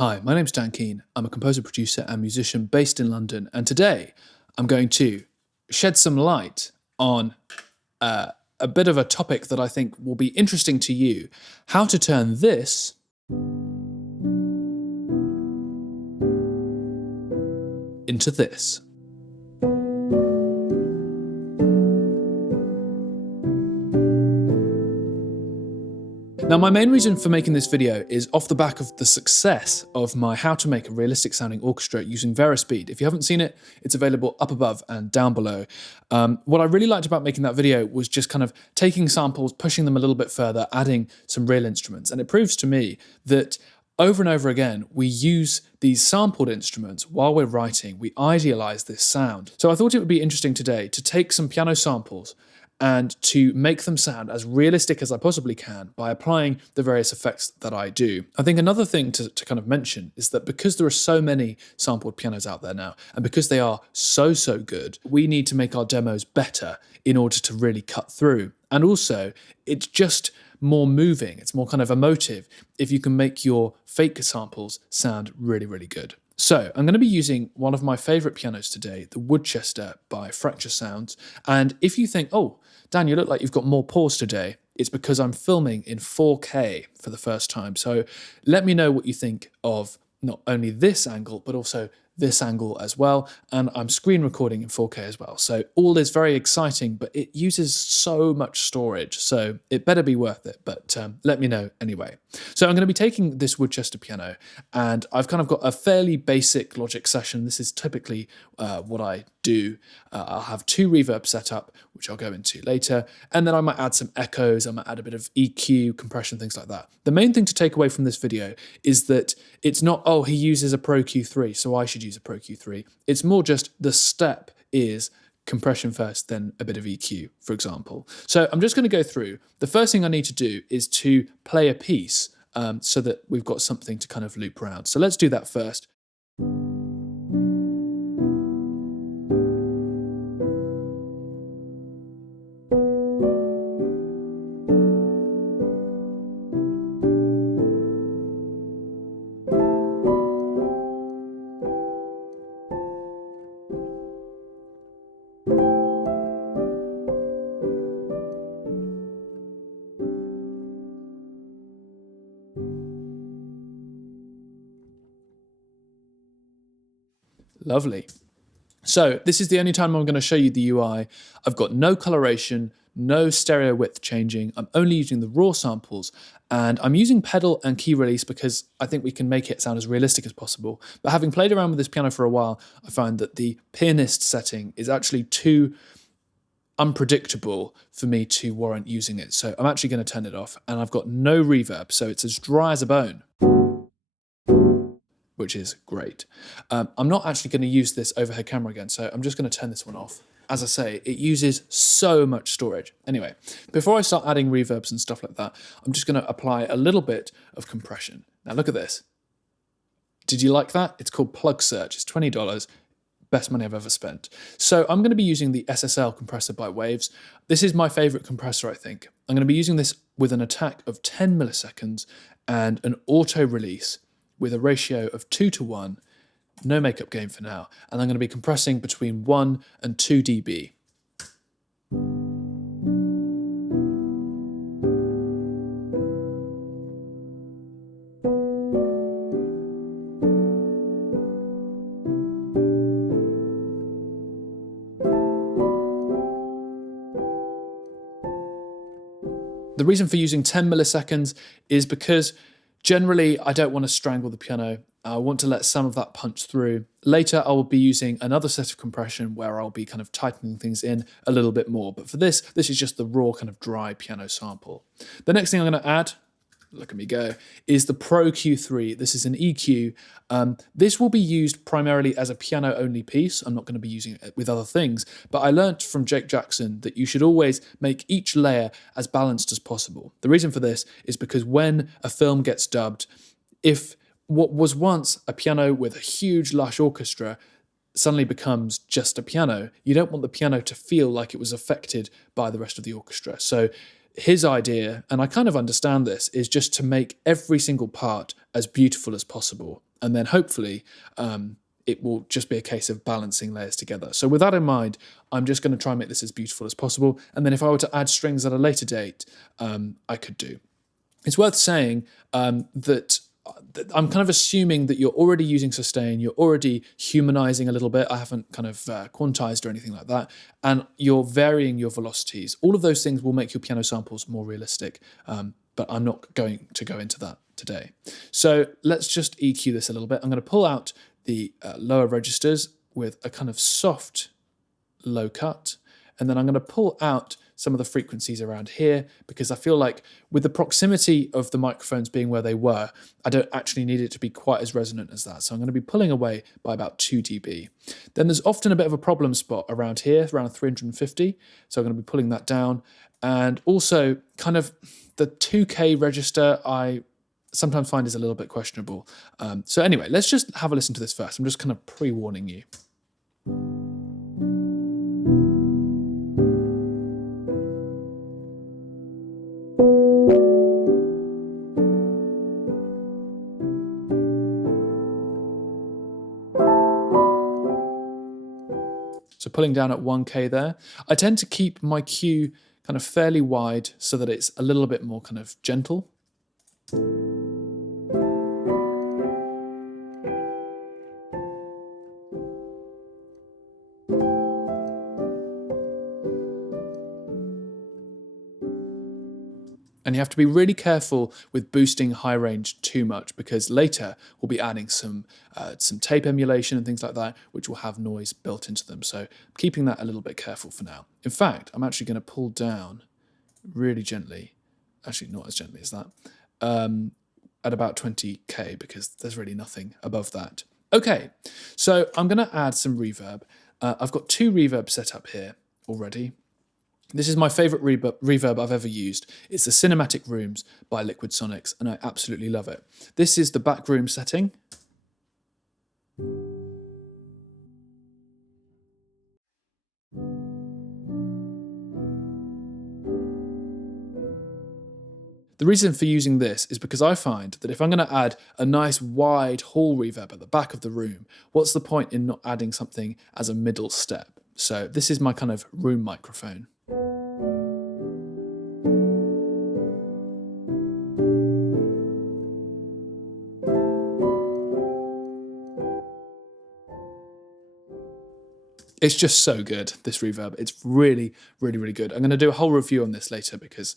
Hi, my name's Dan Keane. I'm a composer, producer, and musician based in London, and today I'm going to shed some light on a bit of a topic that I think will be interesting to you: how to turn this into this. Now, my main reason for making this video is off the back of the success of my How to Make a Realistic Sounding Orchestra using Verispeed. If you haven't seen it, it's available up above and down below. What I really liked about making that video was just kind of taking samples, pushing them a little bit further, adding some real instruments. And it proves to me that over and over again, we use these sampled instruments while we're writing. We idealize this sound. So I thought it would be interesting today to take some piano samples and to make them sound as realistic as I possibly can by applying the various effects that I do. I think another thing to kind of mention is that because there are so many sampled pianos out there now, and because they are so good, we need to make our demos better in order to really cut through. And also, it's just more moving, it's more kind of emotive if you can make your fake samples sound really good. So I'm going to be using one of my favourite pianos today, the Woodchester by Fracture Sounds. And if you think, oh, Dan, you look like you've got more pause today, it's because I'm filming in 4K for the first time. So let me know what you think of not only this angle, but also this angle as well. And I'm screen recording in 4K as well. So all is very exciting, but it uses so much storage. So it better be worth it, but let me know anyway. So I'm going to be taking this Woodchester piano, and I've kind of got a fairly basic Logic session. This is typically what I do. I'll have two reverbs set up, which I'll go into later. And then I might add some echoes. I might add a bit of EQ, compression, things like that. The main thing to take away from this video is that it's not, oh, he uses a Pro Q3, so I should use a Pro Q3. It's more just the step is compression first, then a bit of EQ, for example. So I'm just going to go through. The first thing I need to do is to play a piece so that we've got something to kind of loop around. So let's do that first. Lovely. So this is the only time I'm going to show you the UI. I've got no coloration, no stereo width changing. I'm only using the raw samples, and I'm using pedal and key release because I think we can make it sound as realistic as possible. But having played around with this piano for a while, I find that the pianist setting is actually too unpredictable for me to warrant using it. So I'm actually going to turn it off, and I've got no reverb, so it's as dry as a bone, which is great. I'm not actually going to use this overhead camera again, so I'm just going to turn this one off. As I say, it uses so much storage. Anyway, before I start adding reverbs and stuff like that, I'm just going to apply a little bit of compression. Now look at this. Did you like that? It's called Plug Search. It's $20. Best money I've ever spent. So I'm going to be using the SSL compressor by Waves. This is my favorite compressor, I think. I'm going to be using this with an attack of 10 milliseconds and an auto release with a ratio of 2:1, no makeup gain for now, and I'm going to be compressing between 1 and 2 dB. The reason for using 10 milliseconds is because generally, I don't want to strangle the piano. I want to let some of that punch through. Later, I will be using another set of compression where I'll be kind of tightening things in a little bit more. But for this is just the raw kind of dry piano sample. The next thing I'm going to add, look at me go, is the Pro Q3. This is an EQ. This will be used primarily as a piano-only piece. I'm not going to be using it with other things, but I learnt from Jake Jackson that you should always make each layer as balanced as possible. The reason for this is because when a film gets dubbed, if what was once a piano with a huge lush orchestra suddenly becomes just a piano, you don't want the piano to feel like it was affected by the rest of the orchestra. So his idea, and I kind of understand this, is just to make every single part as beautiful as possible. And then hopefully it will just be a case of balancing layers together. So with that in mind, I'm just going to try and make this as beautiful as possible. And then if I were to add strings at a later date, I could do. It's worth saying that I'm kind of assuming that you're already using sustain, you're already humanizing a little bit. I haven't kind of quantized or anything like that. And you're varying your velocities. All of those things will make your piano samples more realistic, but I'm not going to go into that today. So let's just EQ this a little bit. I'm going to pull out the lower registers with a kind of soft low cut, and then I'm going to pull out some of the frequencies around here, because I feel like with the proximity of the microphones being where they were, I don't actually need it to be quite as resonant as that. So I'm going to be pulling away by about 2 dB. Then there's often a bit of a problem spot around here, around 350. So I'm going to be pulling that down. And also kind of the 2K register I sometimes find is a little bit questionable. So anyway, let's just have a listen to this first. I'm just kind of pre-warning you. So pulling down at 1K there. I tend to keep my cue kind of fairly wide so that it's a little bit more kind of gentle. And you have to be really careful with boosting high range too much, because later we'll be adding some tape emulation and things like that, which will have noise built into them. So keeping that a little bit careful for now. In fact, I'm actually going to pull down really gently, actually not as gently as that, at about 20K, because there's really nothing above that. Okay, so I'm going to add some reverb. I've got 2 reverbs set up here already. This is my favourite reverb I've ever used. It's the Cinematic Rooms by Liquid Sonics, and I absolutely love it. This is the backroom setting. The reason for using this is because I find that if I'm going to add a nice wide hall reverb at the back of the room, what's the point in not adding something as a middle step? So this is my kind of room microphone. It's just so good, this reverb. It's really, really, really good. I'm going to do a whole review on this later because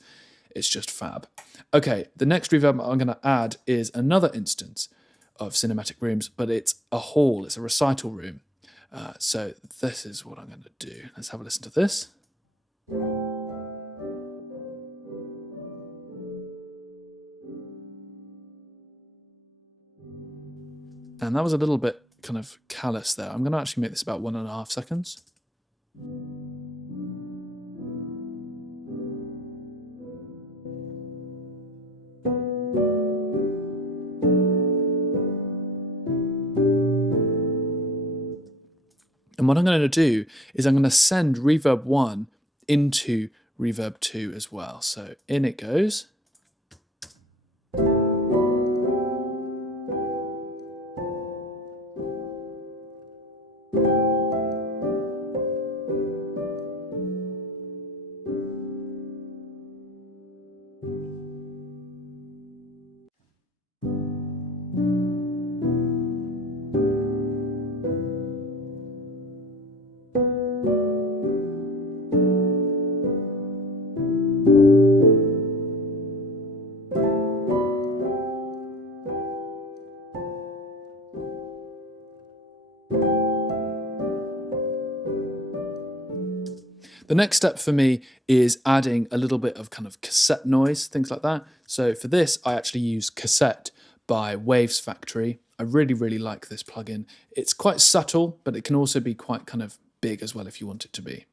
it's just fab. Okay, the next reverb I'm going to add is another instance of Cinematic Rooms, but it's a hall, it's a recital room. So this is what I'm going to do. Let's have a listen to this. And that was a little bit kind of callous there. I'm going to actually make this about 1.5 seconds. And what I'm going to do is I'm going to send reverb 1 into reverb 2 as well. So in it goes. The next step for me is adding a little bit of kind of cassette noise, things like that. So for this, I actually use Cassette by Waves Factory. I really, really like this plugin. It's quite subtle, but it can also be quite kind of big as well if you want it to be.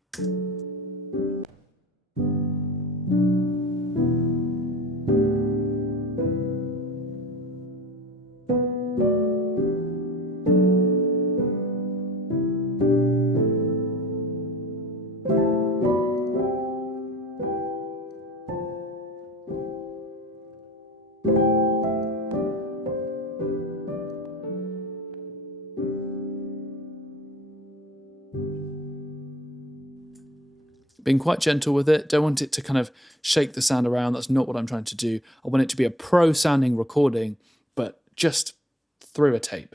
being quite gentle with it. Don't want it to kind of shake the sound around. That's not what I'm trying to do. I want it to be a pro sounding recording, but just through a tape.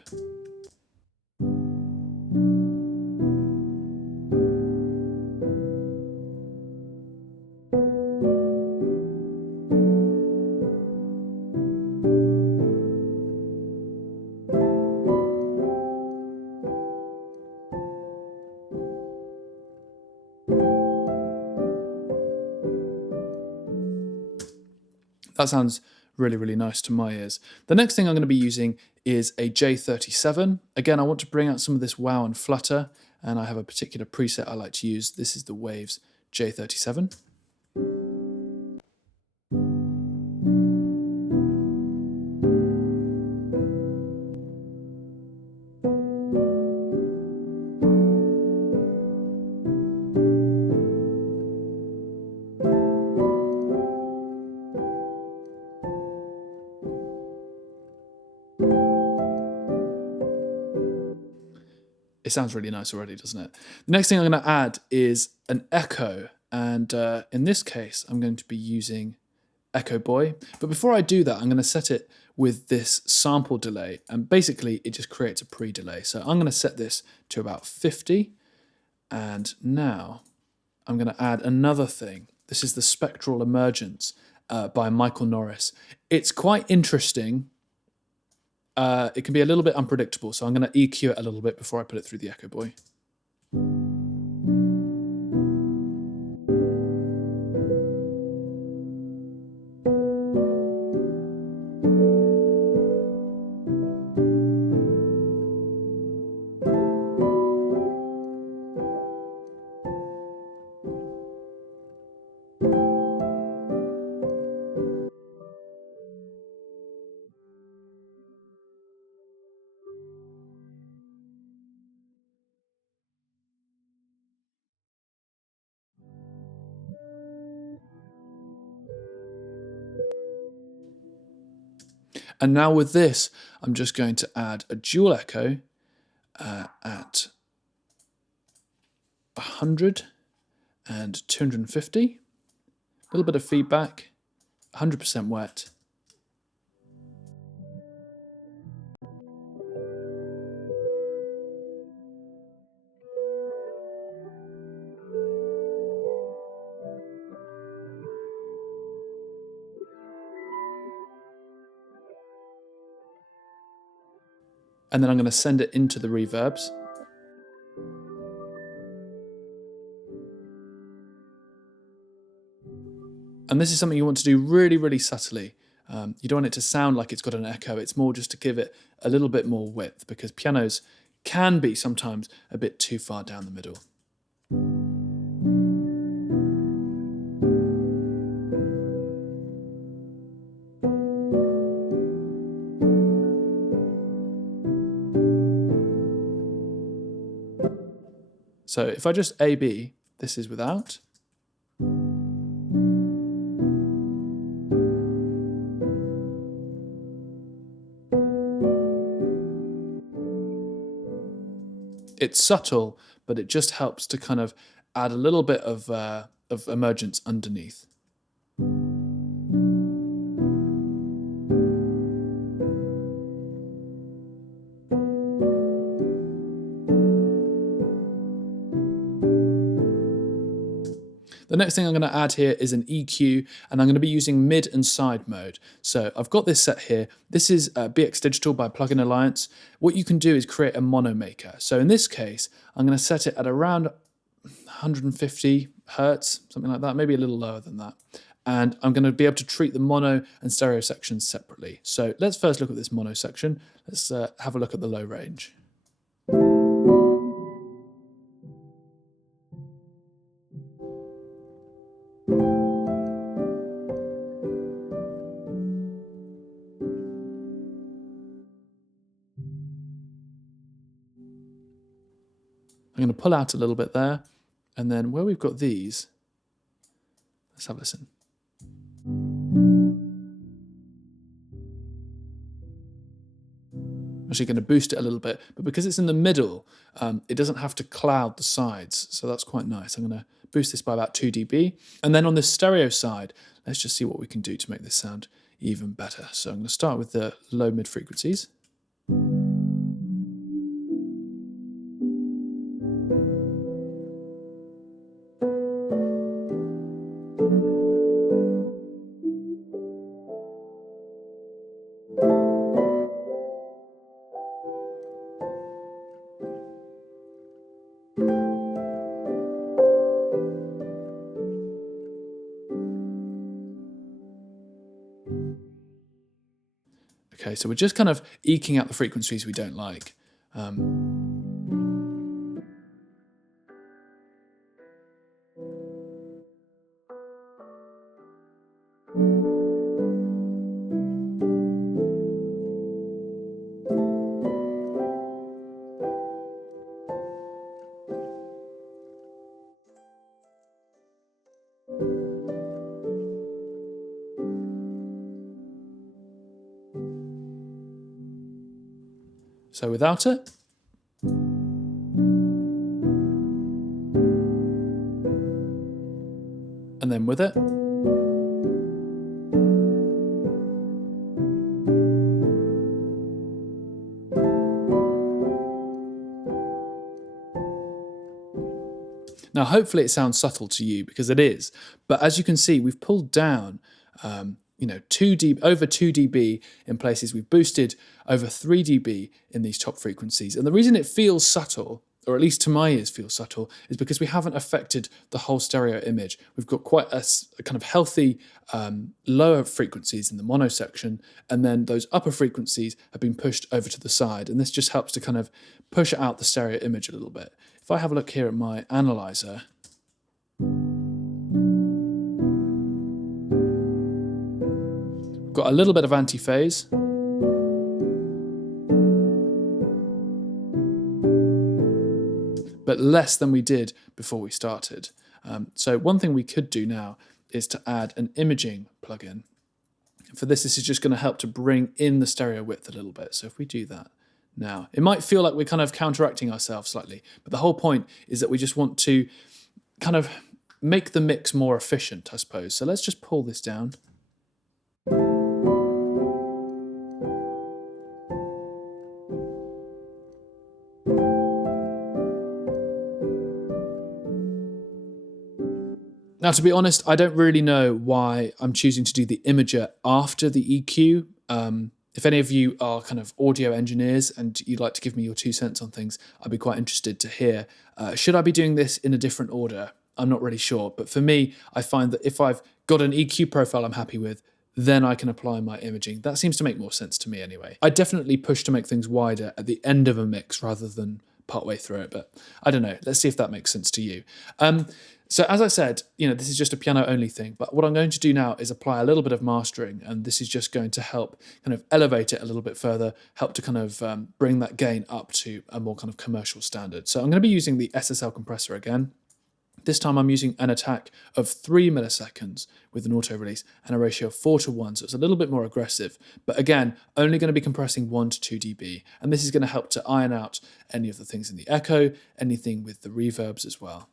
That sounds really, really nice to my ears. The next thing I'm going to be using is a J37. Again, I want to bring out some of this wow and flutter, and I have a particular preset I like to use. This is the Waves J37. It sounds really nice already, doesn't it? The next thing I'm going to add is an echo, and in this case, I'm going to be using Echo Boy. But before I do that, I'm going to set it with this sample delay, and basically it just creates a pre-delay. So I'm going to set this to about 50, and now I'm going to add another thing. This is the Spectral Emergence by Michael Norris. It's quite interesting. It can be a little bit unpredictable, so I'm going to EQ it a little bit before I put it through the Echo Boy. And now with this, I'm just going to add a dual echo at 100 and 250. A little bit of feedback, 100% wet. And then I'm going to send it into the reverbs. And this is something you want to do really, really subtly. You don't want it to sound like it's got an echo. It's more just to give it a little bit more width, because pianos can be sometimes a bit too far down the middle. So if I just A-B, this is without. It's subtle, but it just helps to kind of add a little bit of emergence underneath. The next thing I'm going to add here is an EQ, and I'm going to be using mid and side mode. So I've got this set here. This is BX Digital by Plugin Alliance. What you can do is create a mono maker. So in this case, I'm going to set it at around 150 hertz, something like that, maybe a little lower than that. And I'm going to be able to treat the mono and stereo sections separately. So let's first look at this mono section. Let's have a look at the low range. I'm going to pull out a little bit there, and then where we've got these, let's have a listen. I'm actually going to boost it a little bit, but because it's in the middle, it doesn't have to cloud the sides, so that's quite nice. I'm going to boost this by about 2 dB. And then on the stereo side, let's just see what we can do to make this sound even better. So I'm going to start with the low mid frequencies. Okay, so we're just kind of eking out the frequencies we don't like. So without it. And then with it. Now, hopefully it sounds subtle to you, because it is. But as you can see, we've pulled down, over 2 dB in places. We've boosted over 3 dB in these top frequencies. And the reason it feels subtle, or at least to my ears feels subtle, is because we haven't affected the whole stereo image. We've got quite a kind of healthy lower frequencies in the mono section, and then those upper frequencies have been pushed over to the side. And this just helps to kind of push out the stereo image a little bit. If I have a look here at my analyzer, we've got a little bit of anti-phase. But less than we did before we started. So one thing we could do now is to add an imaging plugin. For this is just going to help to bring in the stereo width a little bit. So if we do that now, it might feel like we're kind of counteracting ourselves slightly, but the whole point is that we just want to kind of make the mix more efficient, I suppose. So let's just pull this down. Now, to be honest, I don't really know why I'm choosing to do the imager after the EQ. If any of you are kind of audio engineers and you'd like to give me your 2 cents on things, I'd be quite interested to hear. Should I be doing this in a different order? I'm not really sure. But for me, I find that if I've got an EQ profile I'm happy with, then I can apply my imaging. That seems to make more sense to me anyway. I definitely push to make things wider at the end of a mix rather than partway through it, but I don't know. Let's see if that makes sense to you. So as I said, this is just a piano only thing, but what I'm going to do now is apply a little bit of mastering, and this is just going to help kind of elevate it a little bit further, help to kind of bring that gain up to a more kind of commercial standard. So I'm going to be using the SSL compressor again. This time I'm using an attack of 3 milliseconds with an auto release and a ratio of 4:1, so it's a little bit more aggressive. But again, only going to be compressing 1 to 2 dB, and this is going to help to iron out any of the things in the echo, anything with the reverbs as well.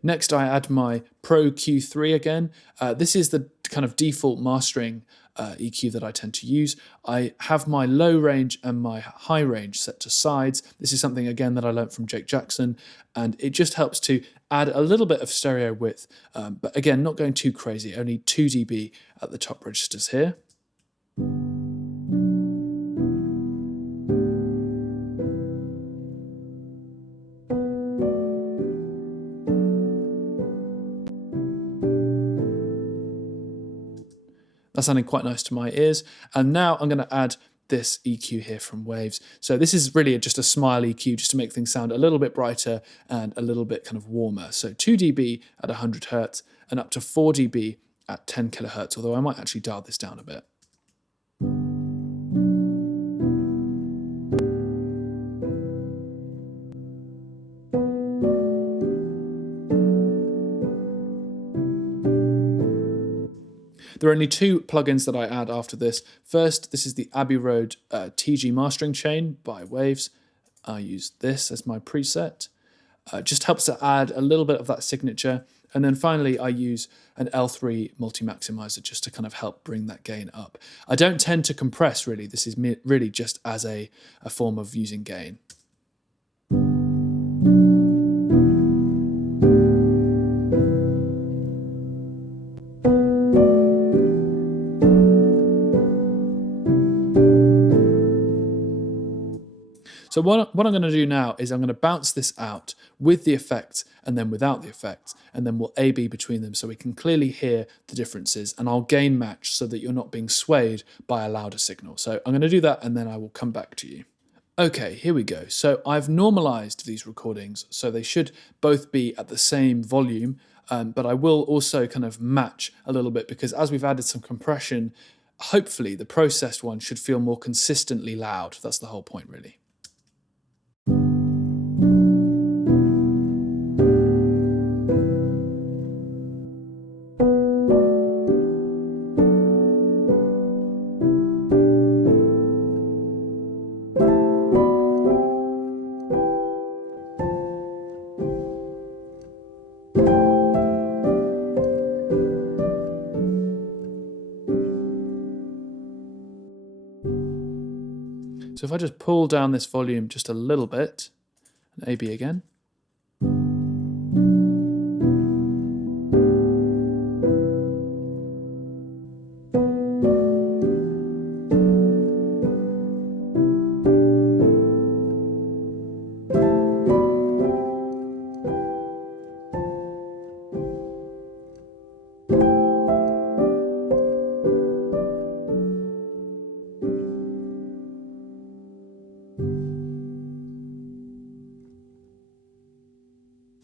Next, I add my Pro Q3 again. This is the kind of default mastering EQ that I tend to use. I have my low range and my high range set to sides. This is something, again, that I learned from Jake Jackson, and it just helps to add a little bit of stereo width, but again, not going too crazy, only 2 dB at the top registers here. That's sounding quite nice to my ears. And now I'm going to add this EQ here from Waves. So this is really just a smile EQ, just to make things sound a little bit brighter and a little bit kind of warmer. So 2 dB at 100 Hertz and up to 4 dB at 10 kilohertz, although I might actually dial this down a bit. There are only two plugins that I add after this. First, this is the Abbey Road TG mastering chain by Waves. I use this as my preset. Just helps to add a little bit of that signature. And then finally, I use an L3 multi-maximizer just to kind of help bring that gain up. I don't tend to compress, really. This is really just as a form of using gain. So what I'm going to do now is I'm going to bounce this out with the effect and then without the effect, and then we'll A/B between them so we can clearly hear the differences, and I'll gain match so that you're not being swayed by a louder signal. So I'm going to do that and then I will come back to you. Okay, here we go. So I've normalized these recordings so they should both be at the same volume, but I will also kind of match a little bit because as we've added some compression, hopefully the processed one should feel more consistently loud. That's the whole point, really. So if I just pull down this volume just a little bit, and A/B again.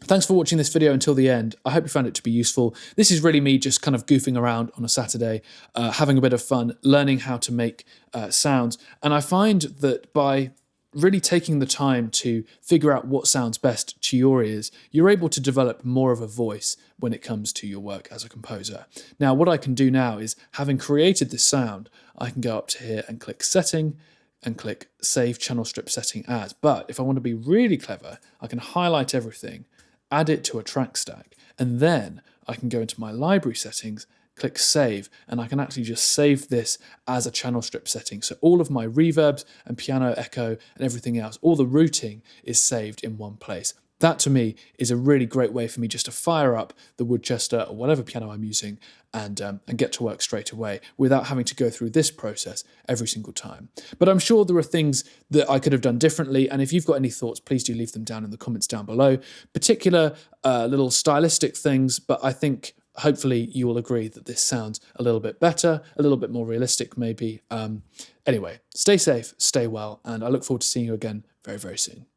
Thanks for watching this video until the end. I hope you found it to be useful. This is really me just kind of goofing around on a Saturday, having a bit of fun, learning how to make sounds. And I find that by really taking the time to figure out what sounds best to your ears, you're able to develop more of a voice when it comes to your work as a composer. Now, what I can do now is, having created this sound, I can go up to here and click Setting, and click Save Channel Strip Setting As. But if I want to be really clever, I can highlight everything, add it to a track stack, and then I can go into my library settings, click Save, and I can actually just save this as a channel strip setting. So all of my reverbs and piano echo and everything else, all the routing is saved in one place. That to me is a really great way for me just to fire up the Woodchester or whatever piano I'm using and get to work straight away without having to go through this process every single time. But I'm sure there are things that I could have done differently, and if you've got any thoughts, please do leave them down in the comments down below. Particular little stylistic things, but I think hopefully you will agree that this sounds a little bit better, a little bit more realistic maybe. Anyway, stay safe, stay well, and I look forward to seeing you again very, very soon.